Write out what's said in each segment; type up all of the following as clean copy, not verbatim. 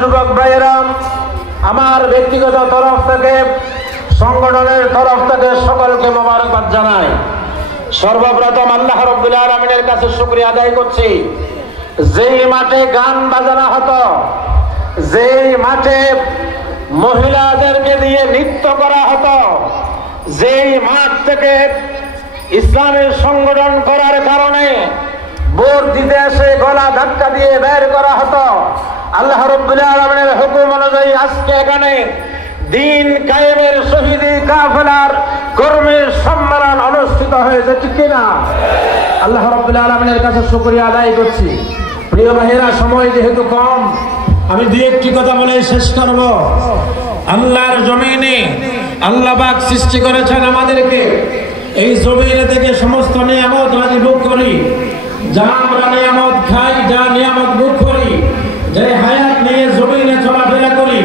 যুবক ভাইয়েরা, আমার ব্যক্তিগত তরফ থেকে, সংগঠনের তরফ থেকে সকলকে মোবারকবাদ জানাই। সর্বপ্রথম আল্লাহ রাব্বুল আলামিনের কাছে শুকরিয়া আদায় করছি, যেই মাঠে গান বাজানো হতো, যেই মাঠে মহিলাদেরকে দিয়ে নৃত্য করা হতো, যেই মাঠ থেকে ইসলামের সংগঠন করার কারণে ভোট দিতে এসে গলা ধাক্কা দিয়ে বের করা হতো, আল্লাহ রাব্বুল আলামিনের হুকুম অনুযায়ী আজকে এখানে দিন কায়েমের শহীদি কাফেলার কর্মী সম্মেলন অনুষ্ঠিত হয়েছে, ঠিক কিনা? আল্লাহ রাব্বুল আলামিনের কাছে শুকরিয়া আদায় করছি। প্রিয় ভাইয়েরা, সময় যেহেতু কম, আমি দুই একটি কথা বলে শেষ করব। আল্লাহর জমিনে আল্লাহ পাক সৃষ্টি করেছেন আমাদেরকে, এই জমিনে থেকে সমস্ত নিয়ামত রাজি ভোগ করি, যা আমরা নিয়ামত খাই, যা নিয়ামত ভোগ করি, যে হায়াত নিয়ে জমিনে চলাফেরা করি,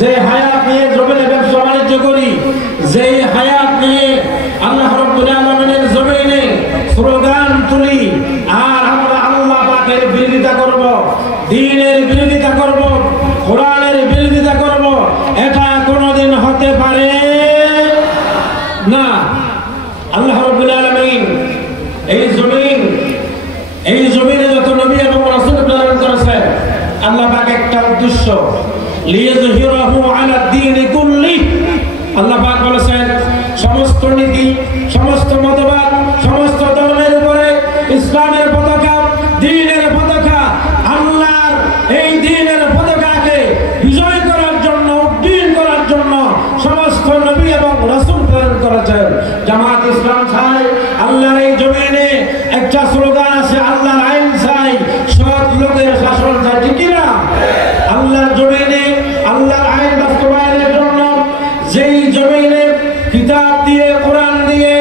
যে হায়াত নিয়ে জমিনে ব্যবসা বাণিজ্য করি, যে হায়াত নিয়ে আল্লাহ রাব্বুল আলামিনের জমিনে স্লোগান তুলি, আর আমরা আল্লাহ পাকের বিরোধিতা করব, দ্বীনের বিরোধিতা করব, কোরআনের বিরোধিতা করব, এটা কোনোদিন হতে পারে না। আল্লাহ রাব্বুল আলামিন এই জমিনে যত নবী এবং রাসূল প্রেরণ করেছেন, আল্লাহ পাক একটা উদ্দেশ্য, লিয়াযহিরাহু আলা দ্বীনি কুল্লি। আল্লাহ পাক বলেছেন, সমস্ত নীতি, সমস্ত মতবাদ, সমস্ত ধর্মের উপরে ইসলামের পতাকা, দ্বীনের পতাকা, আল্লাহর এই দ্বীনের পতাকাকে বিজয় করার জন্য, উদ্দীন করার জন্য সমস্ত নবী এবং রাসূল প্রেরণ করেছেন। জামাত ইসলাম চাই আল্লাহর এই জমিনে একটা স্লোগান আছে, আল্লাহর আইন চাই, সৎ লোকের শাসন চাই, ঠিক কিনা? আল্লাহর জমিনে আল্লাহর আইন বাস্তবায়নের জন্য যেই জমিনে কিতাব দিয়ে, কোরআন দিয়ে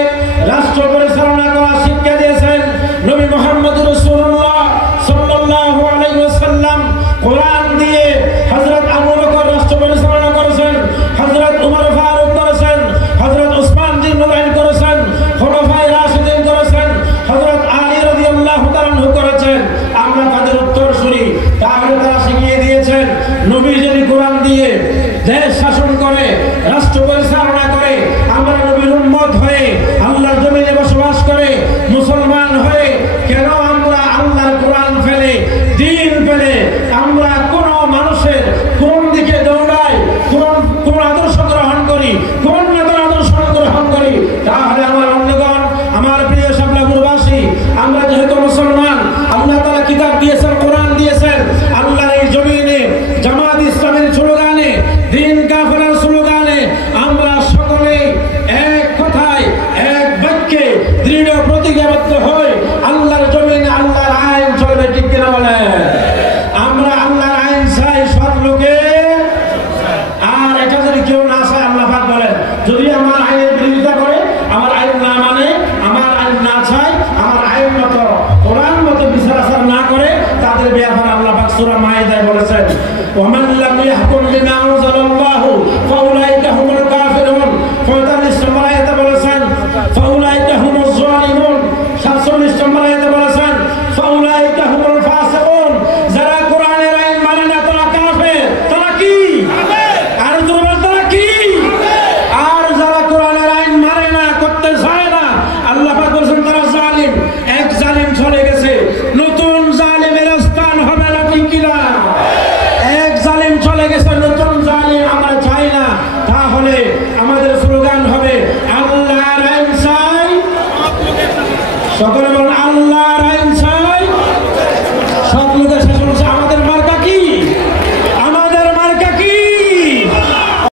রাষ্ট্র পরিচালনা করার শিক্ষা দিয়েছেন নবী মুহাম্মদ রাসূলুল্লাহ সাল্লাল্লাহু আলাইহি ওয়াসাল্লাম, কোরআন দিয়ে হযরত আবু বকর রাষ্ট্র পরিচালনা করেছেন, হযরত ওমর ফারুক করেছেন, হযরত উসমান বিন নুরাইন করেছেন, খুলাফায়ে রাশিদিন করেছেন, হযরত আলী রাদিয়াল্লাহু তাআলা করেছেন। আমরা তাদের উত্তরসূরি। তাহলে তারা শিখিয়ে দিয়েছেন, নবী যদি কোরআন দিয়ে দেশ শাসন করে, রাষ্ট্র পরিচালনা করে, আমরা নবীর উম্মত হয়ে আল্লাহর জমিনে বসবাস করে মুসলমান হয়ে কেন আমরা আল্লাহর কোরআন ফেলে, দ্বীন ফেলে আমরা কোন মানুষের কোন দিকে দৌড়াই, কোন আদর্শ গ্রহণ করি, কোন নেতার আদর্শ গ্রহণ করি? তাহলে আমার অন্যগণ, আমার প্রিয় শাপলাপুরবাসী, আমরা যেহেতু মুসলমান, আল্লাহ তাআলা কিতাব দিয়েছেন, কোরআন দিয়েছেন, আল্লাহর এই জমিনে জামাত ইসলামের স্লোগানে, দ্বীন কাফেলার স্লোগানে আমরা সকলে এক কথায়, এক বাক্যে দৃঢ় প্রতিজ্ঞাবদ্ধ হই, আল্লাহর জমিনে আল্লাহর আইন চলবে, ঠিক কিনা বলেন? আমরা আল্লাহর আইন চাই, সৎ লোকে। আর এটা যদি কেউ না চায়, আল্লাহ পাক বলেন, যদি আমার আইনের বিরোধিতা করে, আমার আইন না মানে, আমার আইন না চায়, আমার আইন মতো, কোরআন মতো বিচার আচার না করে, তাদের ব্যাপারে আল্লাহ পাক সূরা মাইদায় বলেছেন, ওয়ামান লাম ইয়াহকুম বিমা আনজালাল্লাহু ফাউলাইকা হুমুল কাফিরুন। ৪৫ নম্বর আয়াতে বলেছেন, ফাউলাইকা হুমুজ জালিমুন। ৪৭ নম্বর আয়াতে বলেছেন, ফাউলাইকা হুমুল ফাসিকুন। যারা কোরআনের আইন মানে না, তারা কাফের। তারা কি? আর জোরে তারা কি? আর যারা কোরআনের আইন মানে না, করতে চায় না, আল্লাহ পাক বলেছেন তারা জালিম। এক জালিম চলে গেছে, নতুন জালিমের স্থান হবে না, ঠিক কিনা? এক জালিম চলে গেছে, নতুন জালিম আমরা চাই না। তাহলে আমাদের স্লোগান হবে, আল্লাহর আইন চাই, সকলে